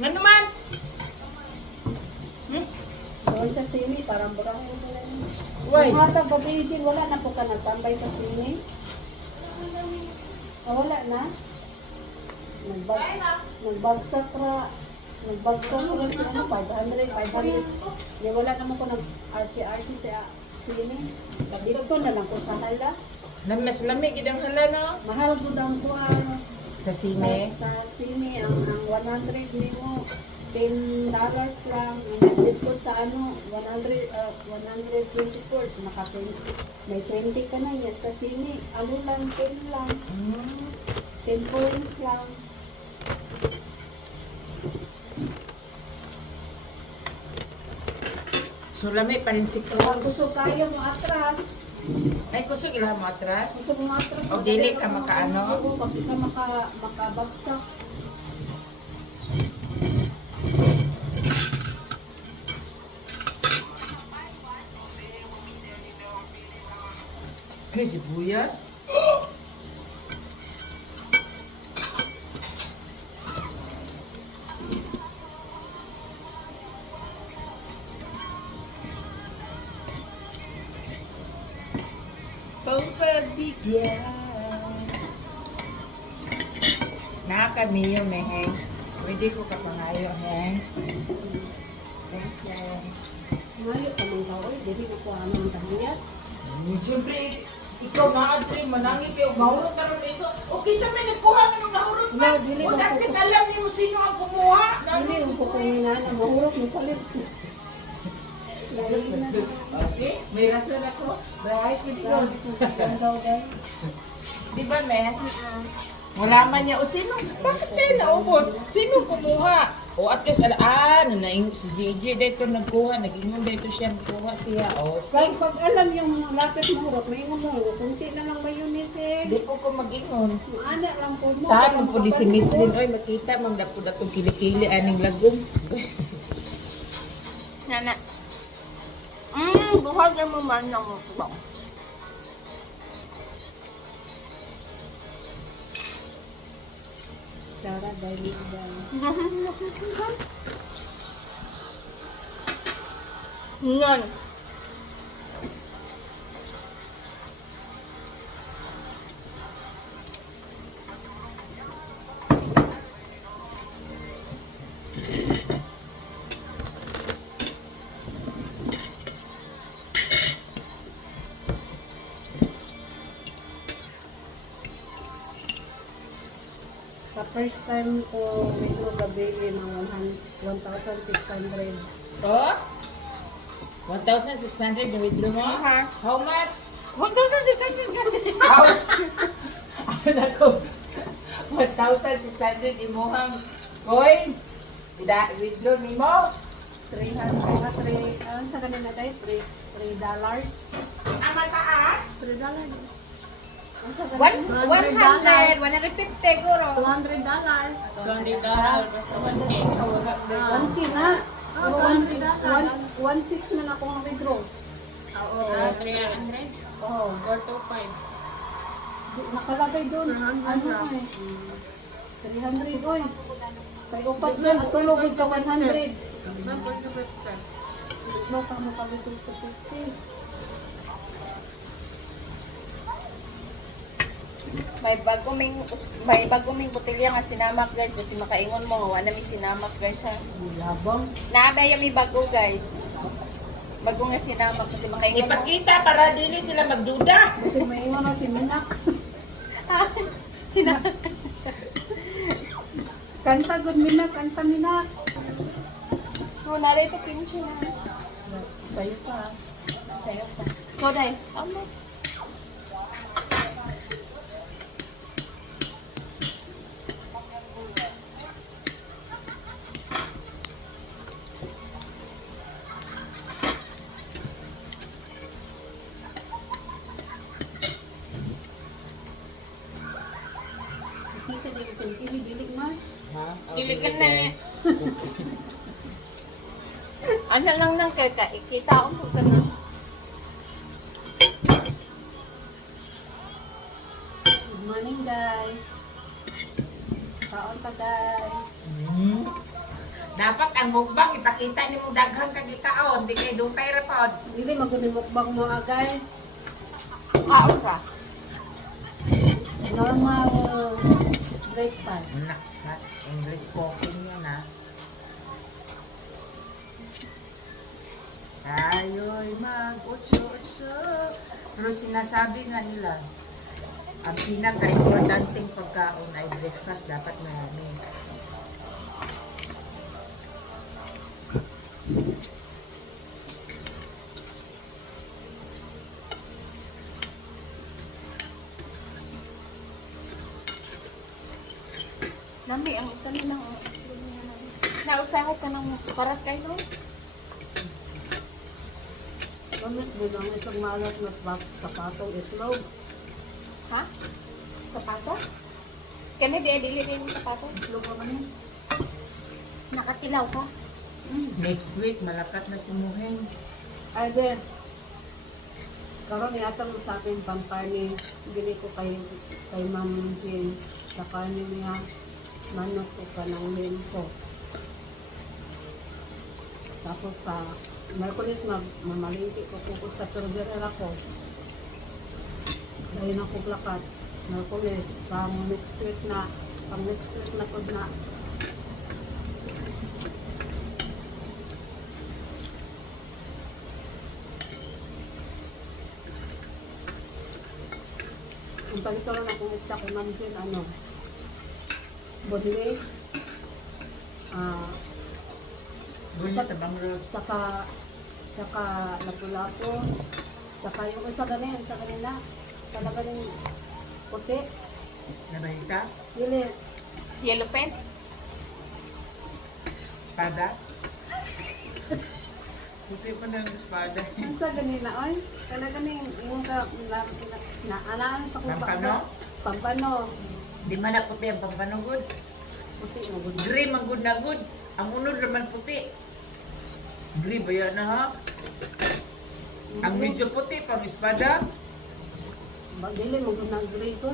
Nga naman. Hmm? Doon sa sini, parang burang ko nila. Why? Yung mga gabi din, wala na po ka nagtambay sa sini. Wala na. Nagbagsak ra. Nagbagsak ra sila ng 500. Di wala naman ko nag-RC sa sini. Dito na lang ko sa hala. Mas lamig idang hala no? Mahal po daw ko Sa sine. sa sini, ang 100 nimo. $10 lang. Dito sa ano, 124. Naka 20. May 20 ka na yan. Sa sini, ano lang, 10 lang. 10 points lang. So lamig pa rin si Kung Cruz. gusto kayo mo atras, Ay, kusog ilang mo atras. gusto mo atras. O, dili ka makaano? Oo, pag di ka makabagsak. May sibuyas. Pampabigyan. Nakakamiyo, meheng. Pwede ko kapangayo, heng. Thanks, heng. Ngayon ka mong kaoy, dili ko ko ano ang tahiyat. Siyempre, ikaw na, Adri, manangin kayo. Mahurot na rin ito. Okay, sa may nagkuha ka ng nahurot pa. Wala, dili Huwag mo at ko- least alam niyo sino ang kumuha. Dili ko ko nga na mahurot mo palit. Dali na. Oh, see? May rason ako. Right, hindi ko. Daw guys. Di ba, Mes? Wala man niya. O sino? Bakit kayo naubos? Sino kumuha? O at least, si JJ dito nagkuha. Nag-ingon dito siya. Nagkuha siya. O, see? Pag alam yung lapit mahurot, may ingon mo, kunti na lang mayonnaise eh. Hindi po ko mag-ingon. Maana lang po mo. Saan mo po di si Miss Lynn? Oy, makita mang dapod atong kilikili aning lagom. Nana. Buhag na mo man ng mukbang. Tara, dali dali. Yan. Sa first time ko medyo gabi ng 1,600. Oh? 1,600 na withdraw mo? How much? Huwag na sa sikat yung How? Ako na ko. 1,600 imuhang coins. Withdraw ni mo. 300, ano sa kanina tayo? $3. Ang mataas? $3. Ano sa 100, kanina? 150 guro. $200. $200 basta 1K. 1K na. 1,600 man ako ng withdraw. Oo. 300 Oo. or 25. Nakalagay doon. Ano eh. 300 oy. Kay upat na, tulog ka 100. No, pa mo kami sa 50. May bago ming botelya nga sinamak guys kasi makaingon mo wala mi sinamak guys ha. Labang. Naabaya mi bago guys. Bago nga sinamak kasi makaingon mo. Ipakita para dili sila magduda. Kasi may ingon na si Minak. Sinamak. Kanta good Minak, kanta Minak. Oh, narito pinch na. Sa'yo pa. Sa'yo pa. Koday. Amo. Kita din ko dilig man. Ha? Kiligan na eh. Ano lang nang kaya ikita ko po ka na. Good morning guys. Kaon pa guys. Dapat ang mukbang ipakita ni mo daghang kagikaon, di kay dutay ra pod. Dili magmukbang mo guys. Kaon ka. Normal breakfast. Naksa, English cooking yan ha. Tayo'y mag-utso-utso. Pero sinasabi nga nila, ang pinaka-importanting pagkaon ay breakfast dapat marami. Nami, ang kami ng... Nausahay ka ng parat kayo. Gamit din ang isang malat na sapatong itlog. Ha? Sapato? Kaya di dili rin yung sapato. Itlog ka man yun. Nakatilaw ka. Next week, malakat na si Muheng. Ay, din. Karon yatang sa akin pampani, bili ko kay Ma'am Jane sa kanin niya manok ko panangin ko. Tapos sa Merkulis mamalingki ko kukot sa turgerera ko. Dahil na kuklakat. Merkulis, pang next week na pod na. Ang palito lang akong isda kay Ma'am Jane, ano, bodyweight, Gunya sa bangrot. saka lapu-lapu, saka yung isa kanina, talaga yung puti, Nabalita? dili, Yellow pen. Espada? Hindi pa ng espada. isa kanina, ay, talaga yung naalaan sa Pampano? Pampano, Di man na puti ang pampanugod. puti mo, good. Gray man good na good. Ang unod naman puti. Gray ba yan na ha? Ang medyo puti pang espada. Dili mo good na gray ko,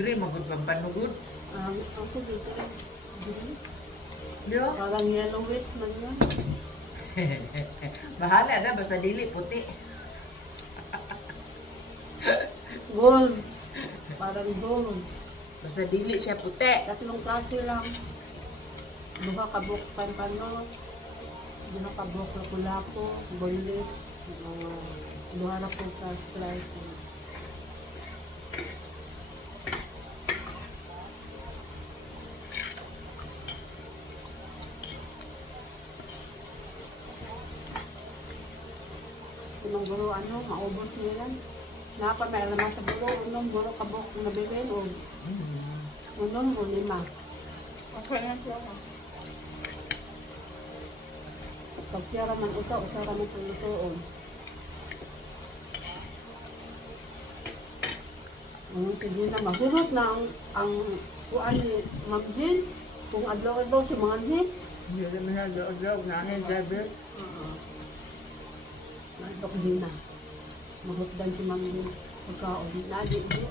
Gray man good pampanugod. ako dito, Yo. parang yellowish man yun. Bahala na basta dili puti. Gold. Parang gold. Basta dili siya puti. Tatlong klase lang. Duha ka buhok pampano. Duha ka buhok lapu-lapu. Boneless. Duha na po sa slice. Kunong guro maubos nila. Napa may alam sa bulo, unong buro kabok na bilin o unong o 5. Okay na siya. Pag siya raman usa raman tulutoon. Sige na, mahurot na ang kuan ni Ma'am Jane. Kung adlaw-adlaw si Ma'am Jane. Hindi naman na daw na ano yung driver. Nandok din na. Mahutdan si Ma'am Jane. Pagkaon, nadi di.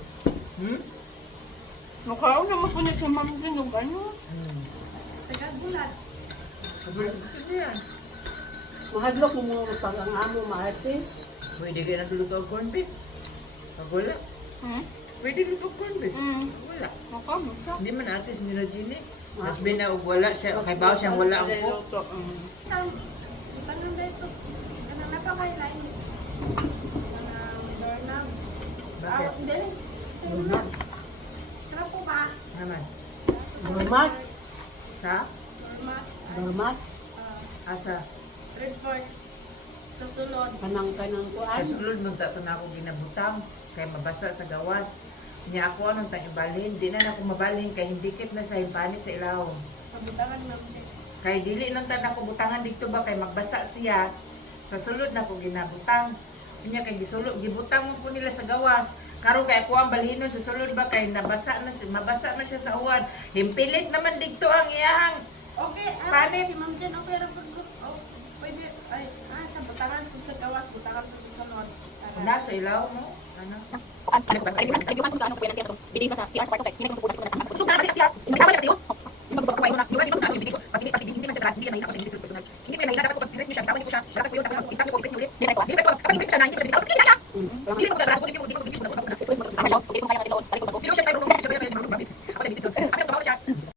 Mukha naman po niya sa ma'am din yung ano. Tagagulat. Sabi ko yan. Mahadlok mo pag ang amo maarte. Pwede ka na tulog ang corn beef. Pag wala. Pwede tulog ang corn beef. Wala. Mukha mo siya. Hindi man artist ni Regine. Mas bina og wala siya. Kay bawa siyang wala ang cook. Paano na ito? Ano na pa kayo na ini? Doorknob. Bakit? Hindi. Doormat. Ano po ba? Naman. Doormat. Sa? Doormat. Doormat. Asa? Red forks. Susunod. Kanang kuan. Sa sulod magtato na ako ginabutang. Kay mabasa sa gawas. Niya ako anong tang ibalhin. Di na ako mabalhin kay hindikit na sa himpanit sa ilaw. Pabutangan ng check. Kay dili nang tan ako butangan dito ba kay magbasa siya. Sa sulod na ako ginabutang. Niya kay gisulod gibutang mo po nila sa gawas. Karon kay ako ang balhinon sa sulod ba kay mabasa na siya sa uwan. Himpilit naman dito ang iyang. Okay. Panit. Si Ma'am Jen, okay ra po ko. Oh, pwede. Ay, sa butangan po sa gawas. Butangan po sa sunod. Na sa ilaw mo. Ano? Bili ba sa CR Spark? Hindi ko po sa CR. So na siya. Nagkabalik siya. Yung magbabago ay mo na. Siguro dito na yung video. Pati hindi man siya sa lahat, hindi yan mahina kasi yung personal. Hindi ko yan mahina, dapat po pag i-press nyo siya, bitawan nyo po siya, malakas po yun, tapos i-stop nyo po, i-press nyo ulit. Hindi na ito. I-press po, kapag i-press siya na, hindi ko siya bitaw, hindi na. Hindi mo ko talaga, hindi mo